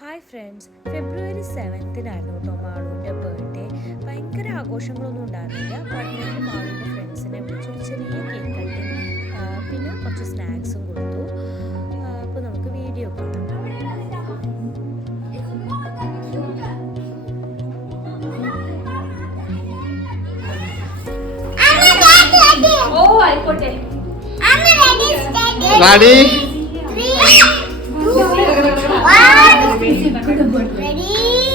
Hi friends, ഫെബ്രുവരി 7-നായിരുന്നു കേട്ടോ മാളുവിൻ്റെ ബർത്ത്ഡേ. ഭയങ്കര ആഘോഷങ്ങളൊന്നും ഉണ്ടായിരുന്നില്ല. പതിനേഴ് മാളുവിൻ്റെ ഫ്രണ്ട്സിനെ വിളിച്ചൊരു ചെറിയ കേക്ക് കട്ടിങ്, പിന്നെ കുറച്ച് സ്നാക്സും കൊടുത്തു. അപ്പോൾ നമുക്ക് വീഡിയോ കാണാം. ഓ ആയിക്കോട്ടെ. Ready? 3, 2, 1. Ready?